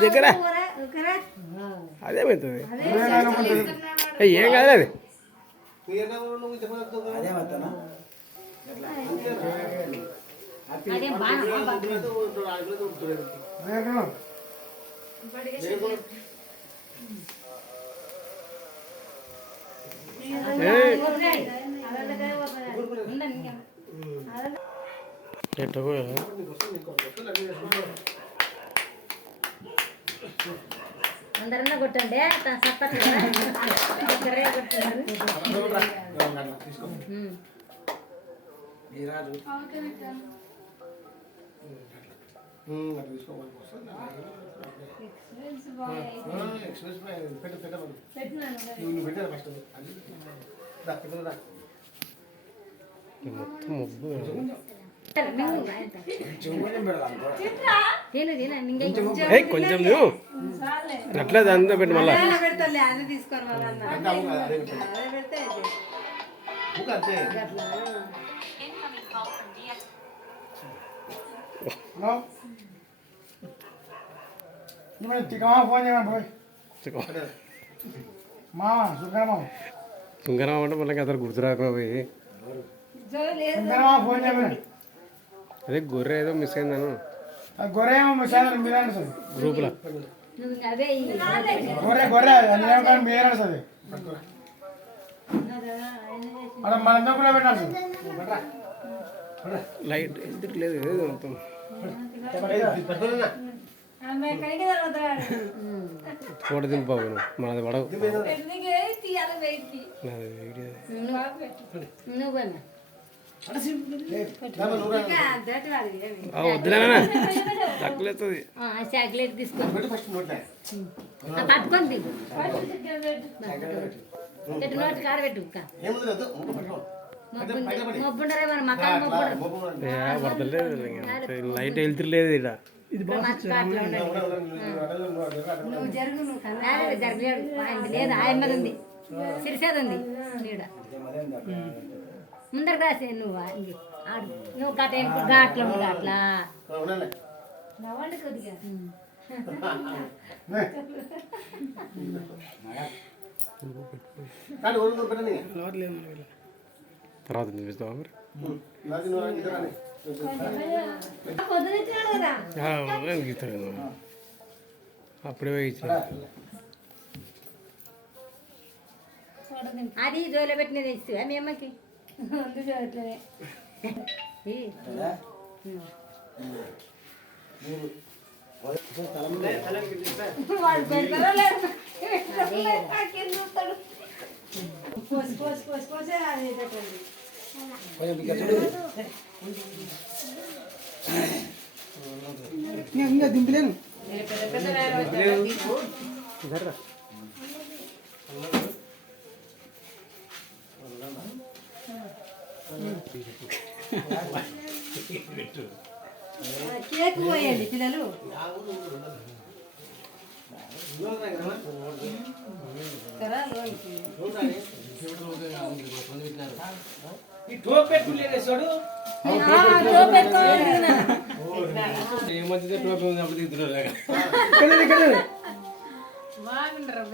దగ్గర అదేమవుతుంది ఏం కాదు అది అందరన్నా కొట్టండి మొత్తం ముగ్గు కొంచెం అట్లా దాంతో పెట్టి మళ్ళా సుంగరామ అంటే మళ్ళీ అతను గుర్తురాకపోయి అదే గొర్రె ఏదో మిస్ అయిందను గొర్రె ఏమో మిస్ అయిందని మీరు అనిస్తుంది గ్రూప్లో గొర్రె మీరు అనిస్తుంది మనం మన దగ్గర పెట్టాల్సి లైట్ ఎందుకు లేదు ఏదో మొత్తం ఫోటో దింపావు మనది పడవు వద్దులేనా తక్కువలేదు చాక్లెట్ తీసుకోండి పట్టుకోండి నోటి కాడ పెట్టు మొబ్బుండరే మన మకాన్ పడతలేదు లైట్ వెళ్తులేదు ఇక్కడ నువ్వు జరుగు జరగలేడు లేదు ఆయమ్మది ఉంది సిరిసేది ఉంది నీడ ముందర రాసే నువ్వు గట్ట ఘాట్లో ఘాట్లా నవ్వండి కొద్దిగా తర్వాత చూపిస్తావా మరి గీతాడు అప్పుడే ఇచ్చా అది జోలో పెట్టినది ఇస్తావా మీ అమ్మకి వాడు పెడతారో లేదు కోసి కోసి కోసి కోసి అది పెట్టండి ఇంకా దింపలేను కేక్ పోయండి పిల్లలు ఏమంచిదే టోపీ ఉంది అప్పుడు దిగుతున్నారు బాగుంటారు